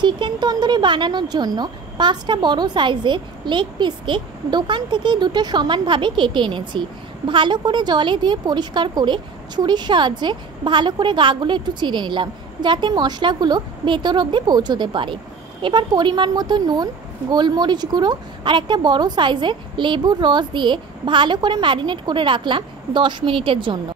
Chicken tandoori বানানোর জন্য 5টা বড় সাইজের লেগ পিসকে দোকান থেকেই দুটো সমানভাবে কেটে এনেছি। ভালো করে জলে ধুয়ে পরিষ্কার করে ছুরির সাহায্যে ভালো করে গাগুলো একটু চিড়ে নিলাম, যাতে মশলাগুলো ভেতর অবধি পৌঁছতে পারে। এবার পরিমাণ মতো নুন, গোলমরিচ গুঁড়ো আর একটা বড় সাইজের লেবুর রস দিয়ে ভালো করে ম্যারিনেট করে রাখলাম 10 মিনিটের জন্য।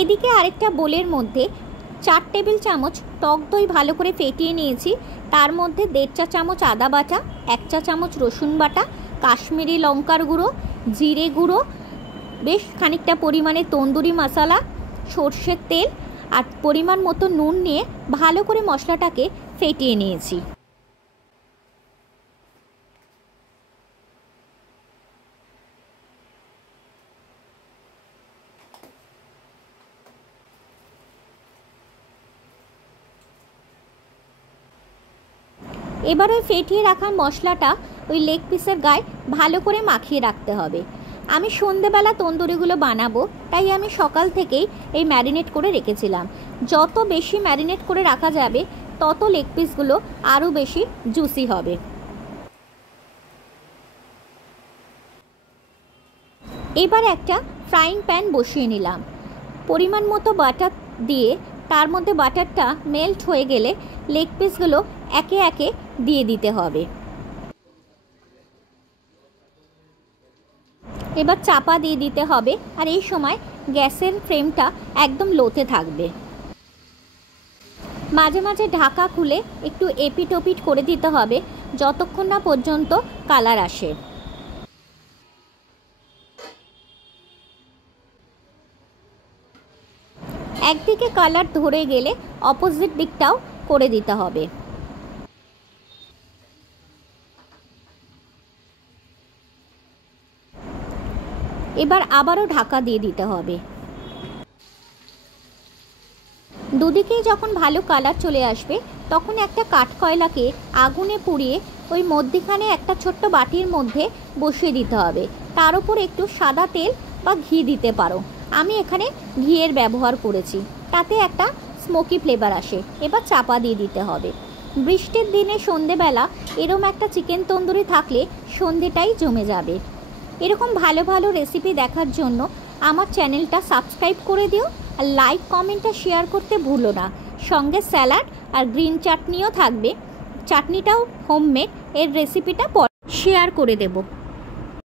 এদিকে আরেকটা বোলের মধ্যে 4 টেবিল চামচ টক দই ভালো করে ফেটিয়ে নিয়েছি। তার মধ্যে 1.5 চা চামচ আদা বাটা, 1 চা চামচ রসুন বাটা, কাশ্মীরি লঙ্কার গুঁড়ো, জিরে গুঁড়ো, বেশ খানিকটা পরিমাণে তন্দুরি মশলা, সর্ষের তেল আর পরিমাণ মতো নুন নিয়ে ভালো করে মশলাটাকে ফেটিয়ে নিয়েছি। এবার ওই ফেটিয়ে রাখা মশলাটা ওই লেগ পিসের গায়ে ভালো করে মাখিয়ে রাখতে হবে। আমি সন্ধেবেলা তন্দুরিগুলো বানাবো, তাই আমি সকাল থেকেই এই ম্যারিনেট করে রেখেছিলাম। যত বেশি ম্যারিনেট করে রাখা যাবে তত লেগ পিসগুলো আরও বেশি জুসি হবে। এবার একটা ফ্রাইং প্যান বসিয়ে নিলাম। পরিমাণ মতো বাটার দিয়ে তার মধ্যে বাটারটা মেল্ট হয়ে গেলে লেগ পিসগুলো একে একে দিয়ে দিতে হবে। এবার চাপা দিয়ে দিতে হবে, আর এই সময় গ্যাসের ফ্লেমটা একদম লোতে থাকবে। মাঝে মাঝে ঢাকা খুলে একটু এপিট ওপিট করে দিতে হবে যতক্ষণ না পর্যন্ত কালার আসে। একদিকে কালার ধরে গেলে অপোজিট দিকটাও করে দিতে হবে। এবার আবারও ঢাকা দিয়ে দিতে হবে। দুদিকেই যখন ভালো কালার চলে আসবে তখন একটা কাঠকয়লাকে আগুনে পুড়িয়ে ওই মধ্যিখানে একটা ছোট্ট বাটির মধ্যে বসিয়ে দিতে হবে। তার উপর একটু সাদা তেল বা ঘি দিতে পারো, আমি এখানে ঘিয়ের ব্যবহার করেছি, তাতে একটা স্মোকি ফ্লেভার আসে। এবার চাপা দিয়ে দিতে হবে। বৃষ্টির দিনে সন্ধেবেলা এরকম একটা চিকেন তন্দুরি থাকলে সন্ধেটাই জমে যাবে। এরকম ভালো ভালো রেসিপি দেখার জন্য আমার চ্যানেলটা সাবস্ক্রাইব করে দিও, আর লাইক কমেন্ট আর শেয়ার করতে ভুলো না। সঙ্গে স্যালাড আর গ্রিন চাটনিও থাকবে, চাটনিটাও হোমমেড, এর রেসিপিটা পরে শেয়ার করে দেব।